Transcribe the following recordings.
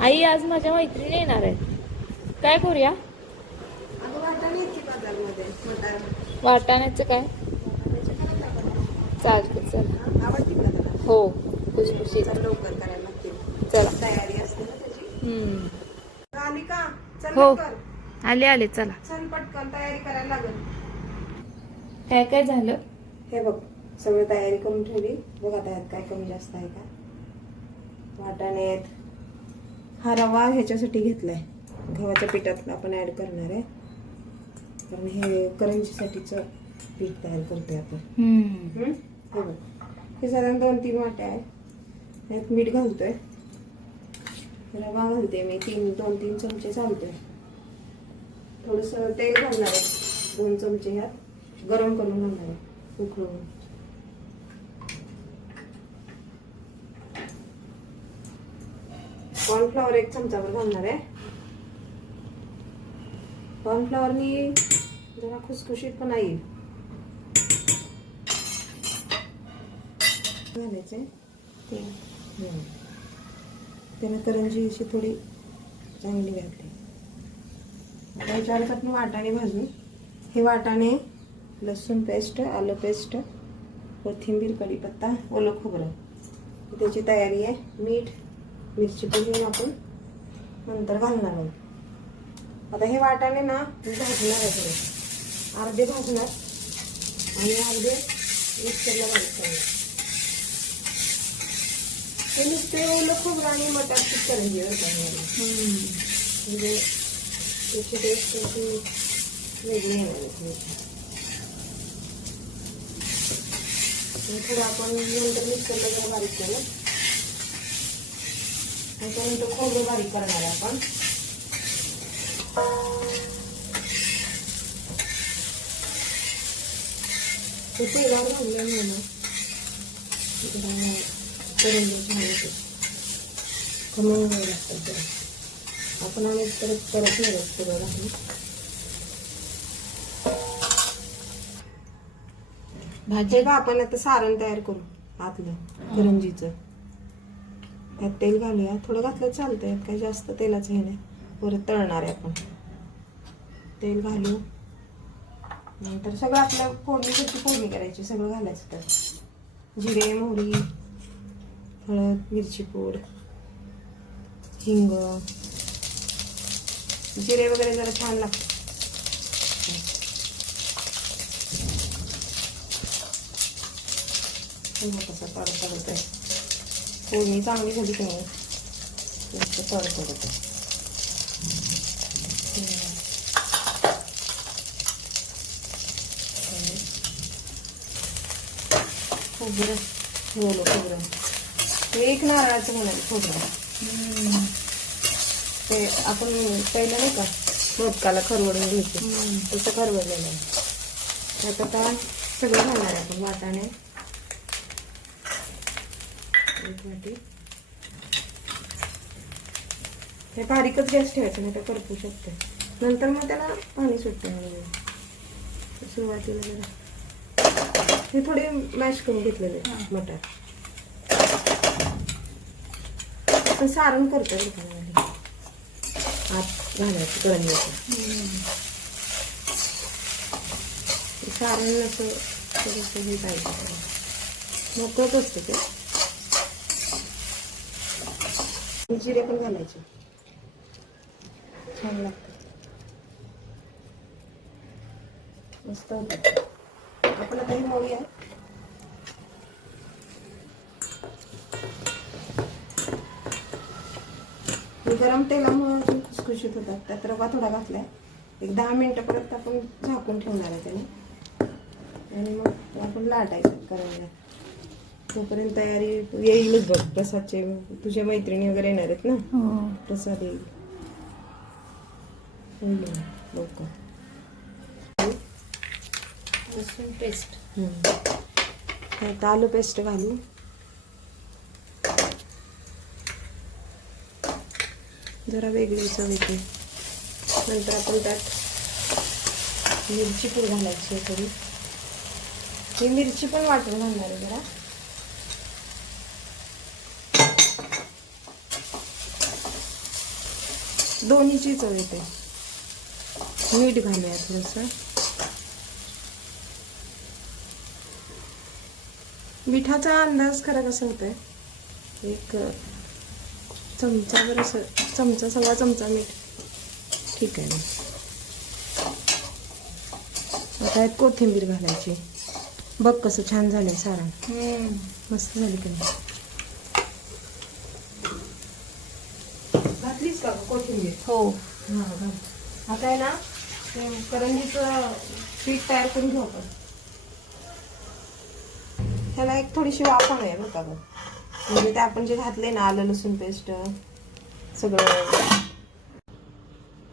आई आज माझ्या मैत्रिणी येणार आहे काय करूया? अगं वाटाणे वाटाण्याचं काय? चालतं चल. हो खुशखुशी लवकर करायला चला. तयारी असते ना त्याची आली का चल हो. आले आले चला. पटकन तयारी करायला लागल काय काय झालं? हे बघ सगळं तयारी करून ठेवली. बघ आता काय कमी जास्त आहे का? वाटाणे आहेत. हा रवा ह्याच्यासाठी घेतलाय. गव्हाच्या पिठात आपण ऍड करणार आहे. कारण हे करंजीसाठीचं पीठ तयार करतोय आपण. हं? हे बघ. हे साधारण दोन तीन वाट्या आहे त्यात मीठ घालतोय. रवा घालते मी. तीन दोन तीन चमचे चालतोय. थोडस तेल घालणार आहे. दोन चमचे ह्यात. गरम करून घालणार आहे. उकळून. कॉर्नफ्लॉवर एक चमचाभर घालणार आहे. कॉर्नफ्लॉवरनी जरा खुसखुशीत पण येईल घालायचे हम्म. त्यानं करंजी अशी थोडी चांगली घालते आता याच्यावर आपण वाटाणे भाजून हे वाटाणे लसूण पेस्ट आलं पेस्ट कोथिंबीर कढीपत्ता ओलं खोबरं. त्याची तयारी आहे. मीठ मिरची पण आपण नंतर घालणार आहोत आता हे वाटाणे ना भाजणार आहे थोडे अर्धे भाजणार आणि अर्धे मिक्सरला भाजणार ते नुसते ओलं खोबरं आणि मटार खूप बरं का. म्हणजे त्याची टेस्ट अशी वेगळी येणार आहे थोडं आपण नंतर मिक्सरला जरा बारीक केलं त्याच्यानंतर खोबरं बारीक करणार आहे आपण. ते तेलावर घालल्यामुळे ना लागतात आपण आणि परत परत नाही होत सगळं भाजी का आपण आता सारण तयार करू आतलं करंजीचं. त्यात तेल घालूया. थोडं घातलं चालतं यात काही जास्त तेलाचं हे नाही. परत तळणार आहे आपण. तेल घालू. नंतर सगळं आपलं फोडणीसाठी फोडणी करायची. सगळं घालायचं तर जिरे मोहरी हळद मिरची पूड हिंग. जिरे वगैरे जरा छान लागतं पुन्हा कसा तडतडत आहे फोडणी चांगली झाली की नाही तडतडत आहे खोबरं ओलं खोबरं एक नारळाचं म्हणाले खोबरं ते आपण पहिलं नाही का मोदकाला खरवडून घ्यायचं तसं खरवडलेलं आहे आता सगळं घालणार आहे आपण वाटाणे एक वाटी हे बारीकच गॅस ठेवायचं नाही तर करपू शकते. नंतर मग त्याला पाणी सुटते. सुरुवातीला जरा. हे थोडे मॅश करून घेतलेले मटर. आपण सारण करतो. आत घालायचं करंजाचं सारण असं हे पाहिजे. मोकळत असतं ते. जिरे पण घालायचे. छान लागतं. मस्त होत. आपण आता हे मोळूया. गरम तेलामुळे खुसखुशीत होतात. त्यात रवा थोडा घातलाय. एक दहा मिनटं परत आपण झाकून ठेवणार आहे त्याने. आणि मग आपण लाटायचं करायला. तोपर्यंत तयारी येईलच बघ. प्रसादचे तुझ्या मैत्रिणी वगैरे येणार आहेत ना? हो. प्रसाद येईल. होईल ना, लवकर. लसूण पेस्ट. आता आलू पेस्ट घालू जरा वेगळी चव येते. नंतर आपण त्यात मिरची पण घालायची आहे थोडी. ही मिरची पण वाटून घालणार आहे जरा. दोन्हीची चव येते. मीठ घालूया थोडंसं. मिठाचा अंदाज खरा कसा होतोय? एक चमचा जर असं चमचा सव्वा चमचा मीठ. ठीक आहे. आता कोथिंबीर घालायची. बघ कसं छान झालंय सारण हम्म. मस्त झाली का नाही? का कोथिंबीर. हो. आता आहे ना ते करंजीचं पीठ तयार करून घेऊ आपण. ह्याला एक थोडीशी वाफ हवी आहे का गं. म्हणजे ते आपण जे घातले ना आलं लसूण पेस्ट सगळं.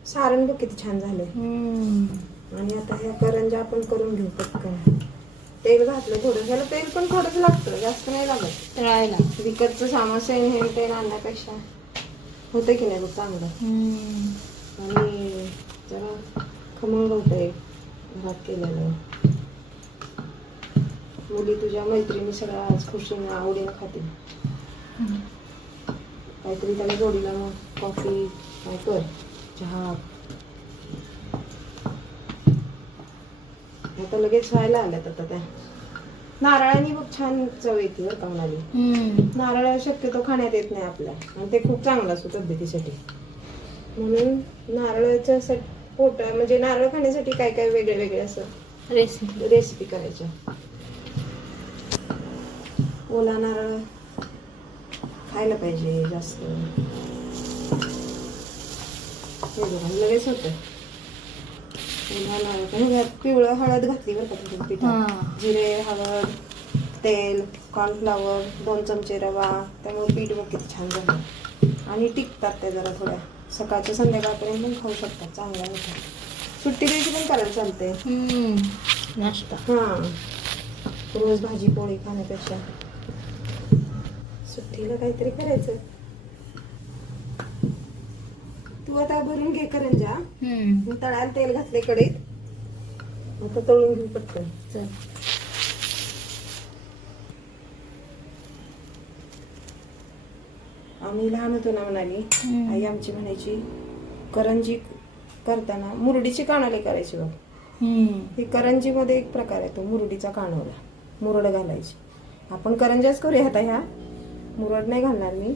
सारण बघ किती छान हम्म. आणि आता ह्या करंजा आपण करून घेऊ पटकन. तेल घातलं थोडं ह्याला तेल पण थोडंच लागतं जास्त नाही लागत. तळायला. विकतचं सामान सेन हे ते आणण्यापेक्षा. होतं की नाही बघ चांगलं. आणि जरा खमंग होतंय घरात केलेलं मुली तुझ्या मैत्रिणी सगळ्या आज खुशीने आवडीनं खातील. काहीतरी त्याला जोडीला मग कॉफी काय कर चहा आता लगेच व्हायला आल्यात आता त्या नारळाने बघ छान चव येते बरं का म्हणाली. हम्म. नारळ शक्यतो खाण्यात येत नाही आपल्या. आणि ते खूप चांगलं असतो तब्येतीसाठी. म्हणून नारळाच्या साठी पोट म्हणजे नारळ खाण्यासाठी काय काय वेगळे वेगळे असं रेसिपी रेसिपी करायच्या. ओला नारळ खायला पाहिजे जास्त. हे बघा, लगेच होतं ओला नारळ पण ह्याच्यात पिवळं हळद घातली बरं का. पिठात. जिरे हळद तेल कॉर्नफ्लावर दोन चमचे रवा. त्यामुळे पीठ बघ किती छान झालं. आणि टिकतात त्या जरा थोड्या. सकाळच्या संध्याकाळपर्यंत पण खाऊ शकतात चांगल्या होतात सुट्टी दिवशी पण करायला चालते. नाश्ता. हां. रोज भाजी पोळी खाण्यापेक्षा. सुट्टीला काहीतरी करायचं. तू आता भरून घे करंजा. हम्म. मी तळायला तेल घातले कढईत. आता तळून घेऊ पटकन चल. आम्ही लहान होतो ना म्हणाली. हम्म. आई आमची म्हणायची करंजी करताना मुरडीची कानाले करायची बघ. हम्म. ही करंजीमध्ये एक प्रकार आहे तो मुरडीचा कानवला मुरड घालायची. आपण करंजाच करूया आता ह्या. मुरड नाही घालणार मी.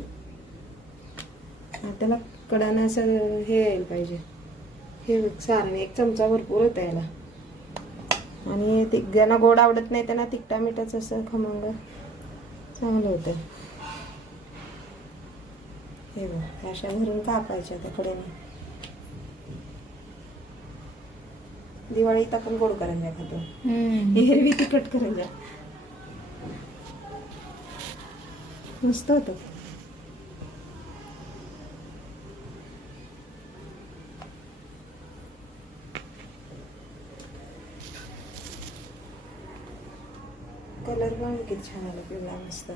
आता त्याला कडानं असं हे यायला पाहिजे. हे सारण एक चमचा भरपूर होतं याला. आणि ते ज्यांना गोड आवडत नाही त्यांना तिखटा मिठाचं असं खमंग चांगलं होतं. हे बघ अशा भरून कापायच्या त्या कडेने. दिवाळीत आपण गोड करंजा खातो. ही हिरवी तिखट करंजा मस्त होत. कलर पण किती छान आला पिवळा मस्त.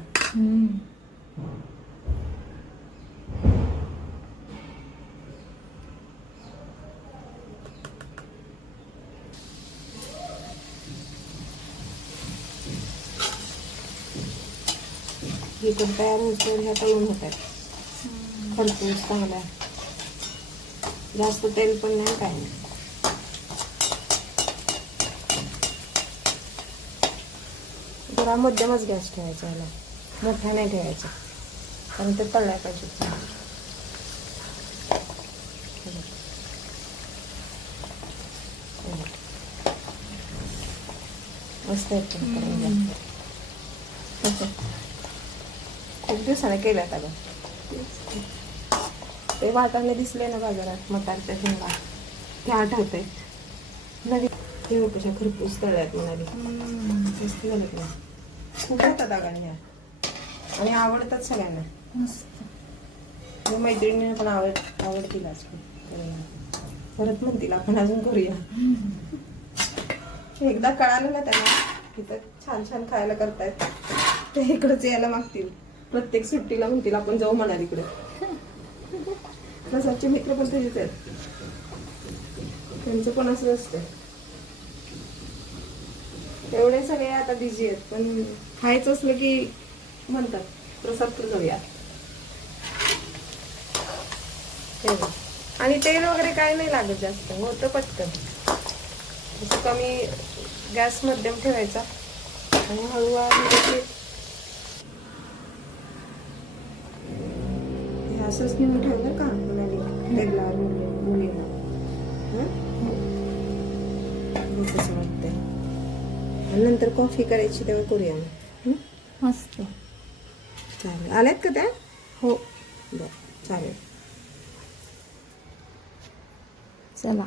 ही पण तयार होतो ह्या तळून होतात खरपूस चांगला जास्त तेल पण नाही काय नाही थोडा मध्यमच गॅस ठेवायचा याला. मोठा नाही ठेवायचा. कारण ते तळल्या पाहिजे मस्त खूप दिवसाने केल्यात अगं. ते वाटाणे दिसले ना बाजारात मटारच्या शेंगा ते आठवते नवीन ते बघ कशा खरपूस तळ्यात म्हणाली. मस्त झालं नाही? खूप आणि आवडतात सगळ्यांना. मग मैत्रिणीने पण आवड करायला. परत म्हणतील आपण अजून करूया. एकदा कळालं ना त्यांना तर छान छान खायला करतायत. ते इकडंच यायला मागतील. प्रत्येक सुट्टीला म्हणतील आपण जाऊ म्हणाल इकडे. प्रसादचे मित्र पण तसेच आहेत. त्यांचं पण असं असतं एवढे सगळे आता बिझी आहेत पण खायचं असलं की म्हणतात प्रसाद तर जाऊया आणि तेल वगैरे काय नाही लागत जास्त. होतं पटकन. जसं कमी गॅस मध्यम ठेवायचा. आणि हळूहळू असंच नेऊन ठेवलं का मुलाने. टेबलावर मुलींना कसं हो. हो, वाटतंय. आणि नंतर कॉफी करायची तेव्हा करूया मस्त. चालेल. आल्यात का त्या? हो. बरं चालेल. चला.